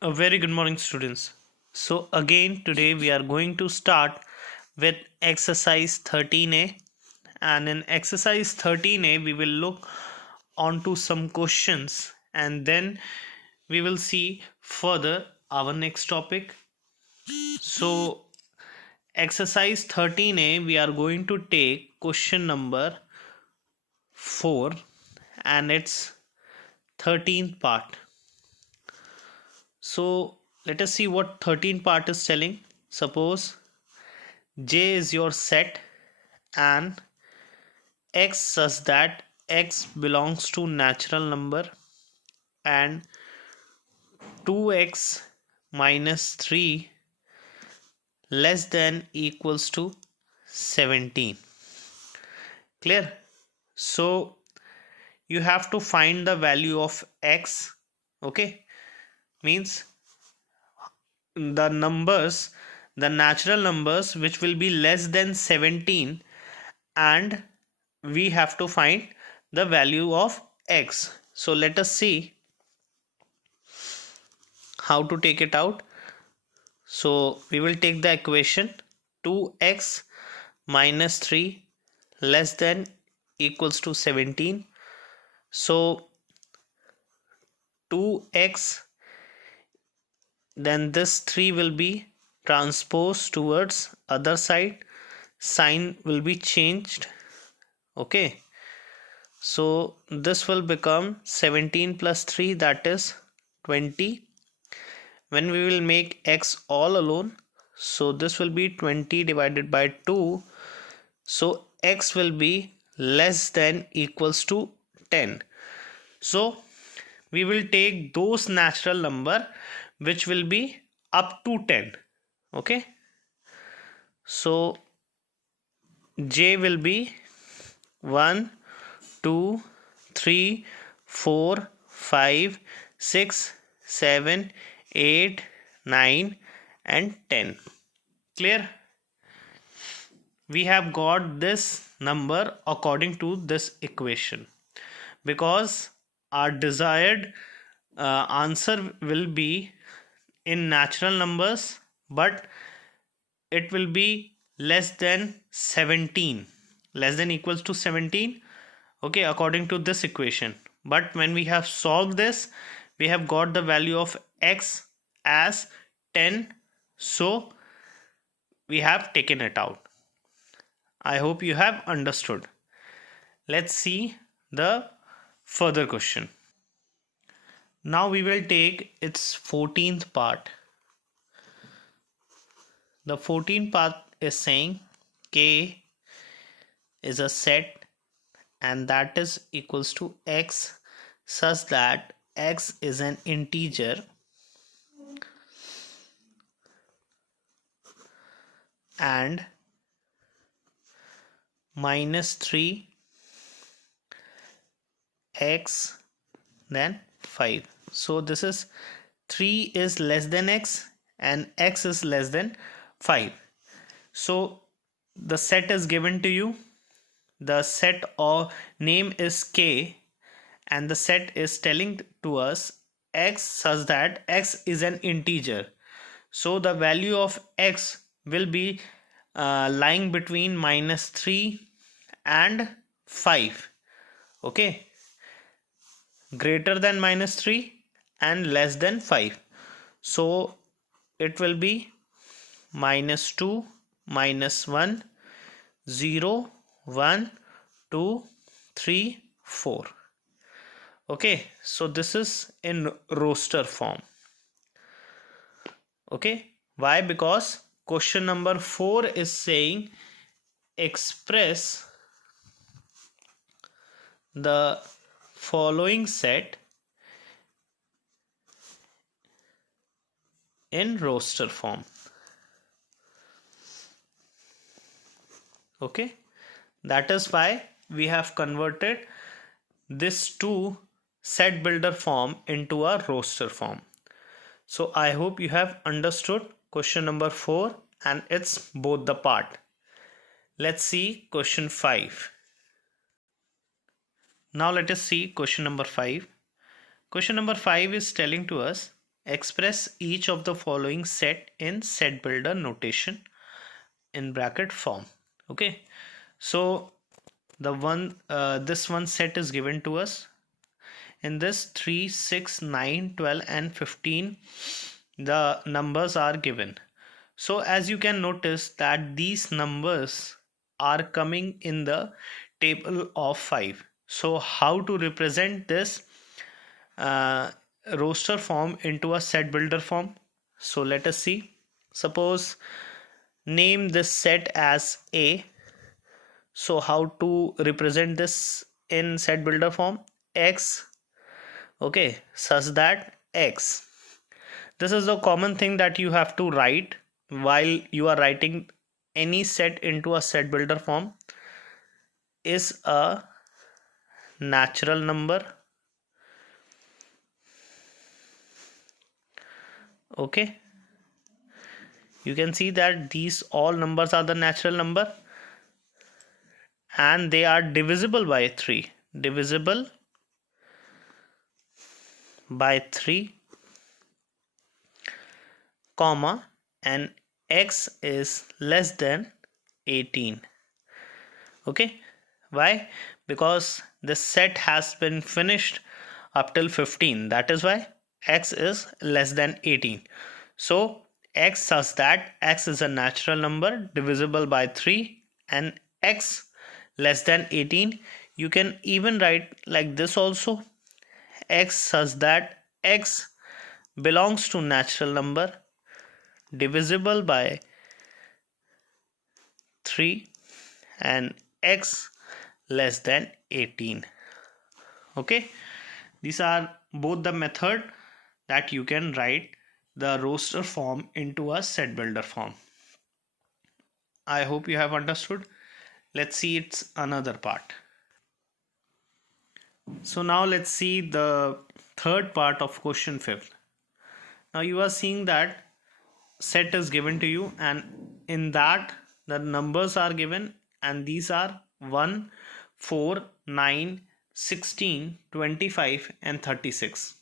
A very good morning, students. So, again, today we are going to start with exercise 13a, and in exercise 13a, we will look onto some questions and then we will see further our next topic. So, exercise 13a, we are going to take question number 4 and its 13th part. So, let us see what 13th part is telling. Suppose J is your set and X such that X belongs to natural number and 2x minus 3 less than equals to 17. Clear? So you have to find the value of X. Okay, means the natural numbers which will be less than 17, and we have to find the value of X. So let us see how to take it out. So we will take the equation 2x minus 3 less than equals to 17. So 2x, then this 3 will be transposed towards other side, sign will be changed. Okay, so this will become 17 plus 3, that is 20. When we will make x all alone, so this will be 20 divided by 2, so x will be less than equals to 10. So we will take those natural number which will be up to 10. Okay, so J will be 1 2 3 4 5 6 7 8 9 and 10. Clear? We have got this number according to this equation, because our desired answer will be in natural numbers, but it will be less than 17, less than equals to 17. Okay, according to this equation. But when we have solved this, we have got the value of x as 10, so we have taken it out. I hope you have understood. Let's see the further question. Now we will take its 14th part. The 14th part is saying K is a set and that is equals to x such that x is an integer and minus 3 x then 5. So this is 3 is less than x and x is less than 5. So the set is given to you. The set or name is K, and the set is telling to us x such that x is an integer. So the value of x will be lying between minus 3 and 5. Okay, greater than minus 3 and less than 5. So it will be minus 2, minus 1, 0, 1, 2, 3, 4. Okay, so this is in roster form. Okay, why? Because question number 4 is saying express the following set in roster form. Okay, that is why we have converted this to set builder form into a roster form. So I hope you have understood question number 4 and it's both the part. Let's see question 5. Now let us see question number 5. Question number 5 is telling to us express each of the following set in set builder notation in bracket form. Okay, so the one this one set is given to us. In this 3, 6, 9, 12 and 15 the numbers are given. So as you can notice that these numbers are coming in the table of 5. So how to represent this uh, roster form into a set builder form? So let us see. Suppose name this set as A. So how to represent this in set builder form? X, okay, such that X. This is the common thing that you have to write while you are writing any set into a set builder form is a natural number. Okay, you can see that these all numbers are the natural number and they are divisible by 3. Divisible by 3, comma, and X is less than 18. Okay, why? Because the set has been finished up till 15. That is why X is less than 18. So X such that X is a natural number divisible by 3 and X less than 18. You can even write like this also. X such that X belongs to natural number divisible by 3 and X less than 18. Okay, these are both the method that you can write the roster form into a set builder form. I hope you have understood. Let's see its another part. So now let's see the third part of question 5th. Now you are seeing that set is given to you and in that the numbers are given and these are 1, 4, 9, 16, 25 and 36.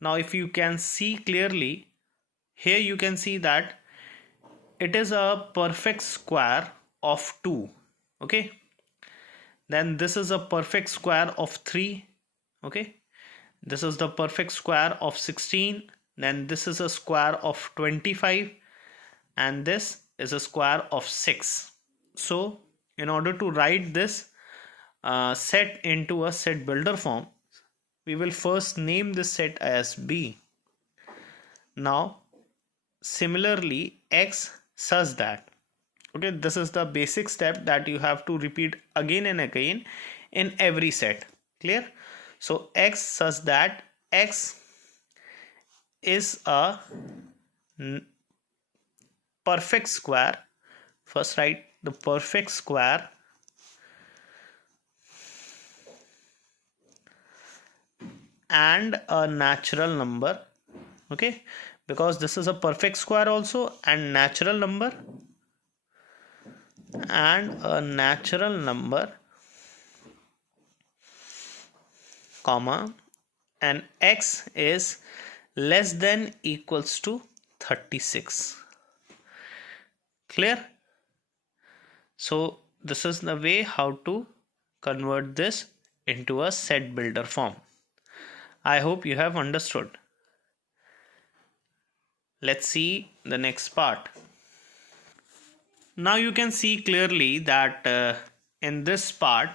Now if you can see clearly, here you can see that it is a perfect square of 2. Okay, then this is a perfect square of 3. Okay, this is the perfect square of 16, then this is a square of 25 and this is a square of 6. So in order to write this set into a set builder form, we will first name this set as B. Now similarly X such that, okay, this is the basic step that you have to repeat again and again in every set. Clear? So X such that X is a perfect square. First write the perfect square and a natural number. Okay, because this is a perfect square also and natural number and a natural number, comma, and X is less than equals to 36. Clear? So this is the way how to convert this into a set builder form. I hope you have understood. Let's see the next part. Now you can see clearly that in this part,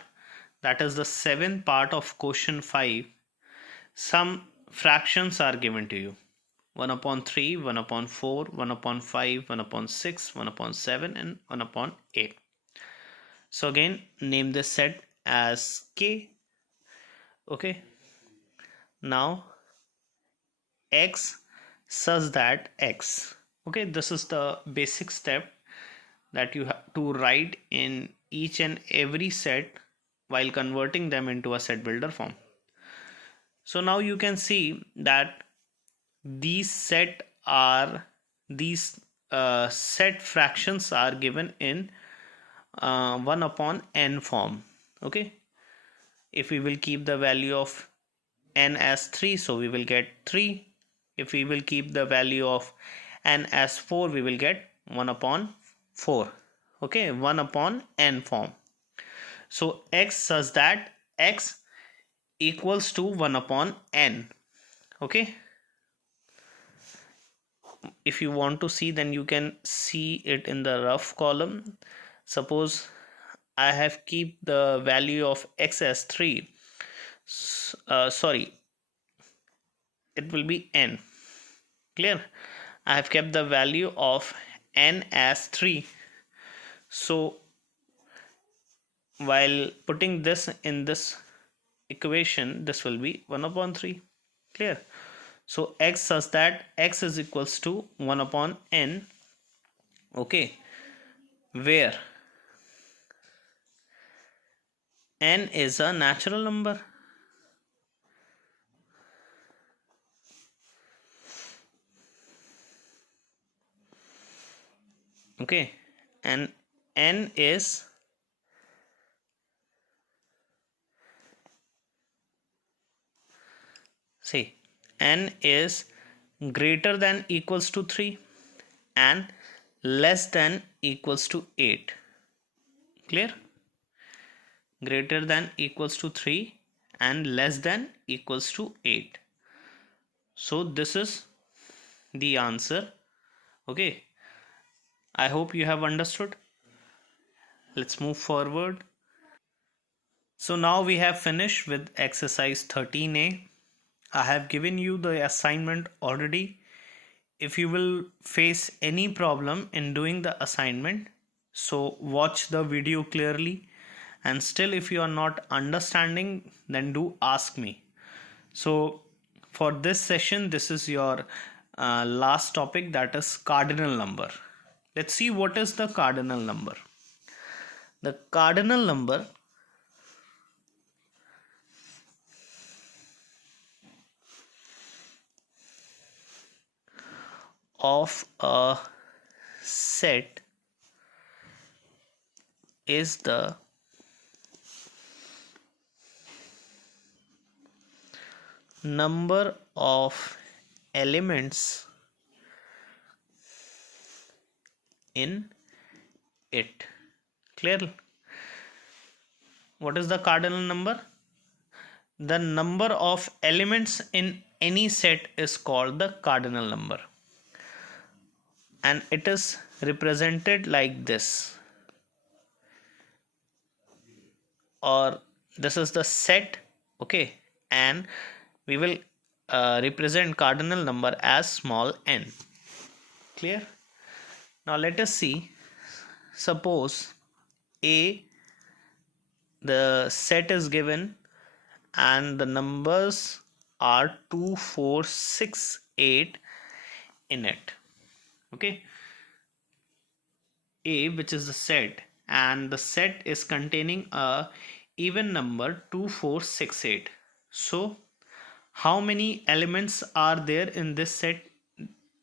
that is the 7th part of question 5, some fractions are given to you. 1 upon 3, 1 upon 4, 1 upon 5, 1 upon 6, 1 upon 7 and 1 upon 8. So again name this set as K. Okay, now X such that X. Okay, this is the basic step that you have to write in each and every set while converting them into a set builder form. So now you can see that these set fractions are given in 1 upon n form. Okay, if we will keep the value of n as 3, so we will get 3. If we will keep the value of n as 4, we will get 1 upon 4. Okay, 1 upon n form. So x such that x equals to 1 upon n. Okay, if you want to see, then you can see it in the rough column. Suppose I have keep the value of x as 3. Sorry, it will be n. Clear? I have kept the value of n as 3. So while putting this in this equation, this will be 1 upon 3. Clear? So x such that x is equals to 1 upon n. Okay, where n is a natural number. Okay, and n is n is greater than equals to 3 and less than equals to 8. Clear? Greater than equals to 3 and less than equals to 8. So this is the answer. Okay, I hope you have understood. Let's move forward. So now we have finished with exercise 13a. I have given you the assignment already. If you will face any problem in doing the assignment, so watch the video clearly, and still if you are not understanding, then do ask me. So for this session, this is your last topic, that is cardinal number. Let's see what is the cardinal number. The cardinal number of a set is the number of elements in it. Clear? What is the cardinal number? The number of elements in any set is called the cardinal number, and it is represented like this, or this is the set. Okay, and we will represent cardinal number as small n. Clear? Now let us see. Suppose a, the set is given and the numbers are 2, 4, 6, 8 in it. Okay, a, which is the set, and the set is containing a even number 2, 4, 6, 8. So how many elements are there in this set?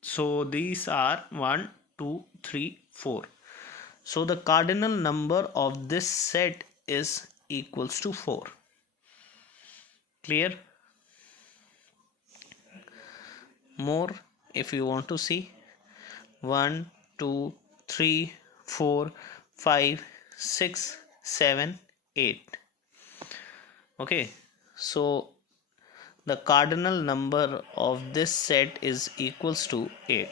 So these are 1, 2, 3, 4. So the cardinal number of this set is equals to 4. Clear? More if you want to see. 1, 2, 3, 4, 5, 6, 7, 8. Okay, so the cardinal number of this set is equals to 8.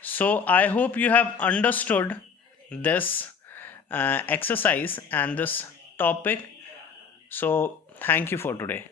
So I hope you have understood this exercise and this topic. So thank you for today.